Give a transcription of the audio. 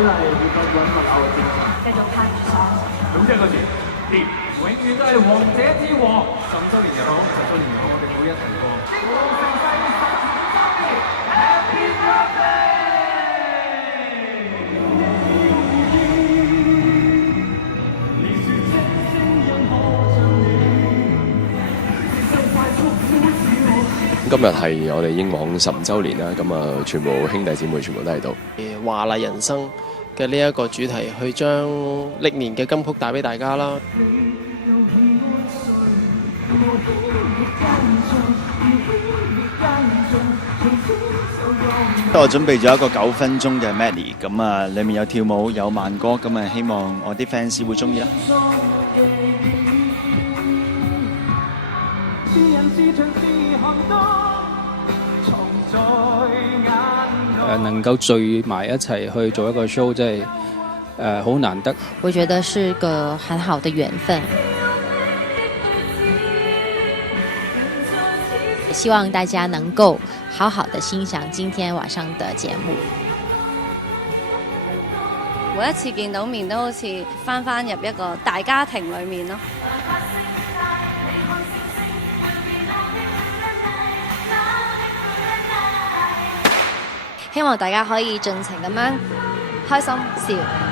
勵，要不滾不朽嘅精神。繼續拍住上。咁即係個字，甜永遠都係王者之王。10週年又好，10週年又好，我哋都一齊過。希望盛世15週年 ，Happy Birthday！今日係我哋英皇15週年啦，咁啊，全部兄弟姊妹全部都喺度。華麗人生嘅呢一個主題，去將歷年嘅金曲帶俾大家啦。我準備咗一個9分鐘嘅 medley， 咁啊，裡面有跳舞有慢歌，咁啊，希望我啲 fans 會中意啦。能夠聚埋一齊去做一個 show， 真係好難得。我覺得是個很好的緣分，希望大家能夠好好的欣賞今天晚上的節目。每一次見到面都好似翻入一個大家庭裏面咯。希望大家可以盡情咁樣開心笑。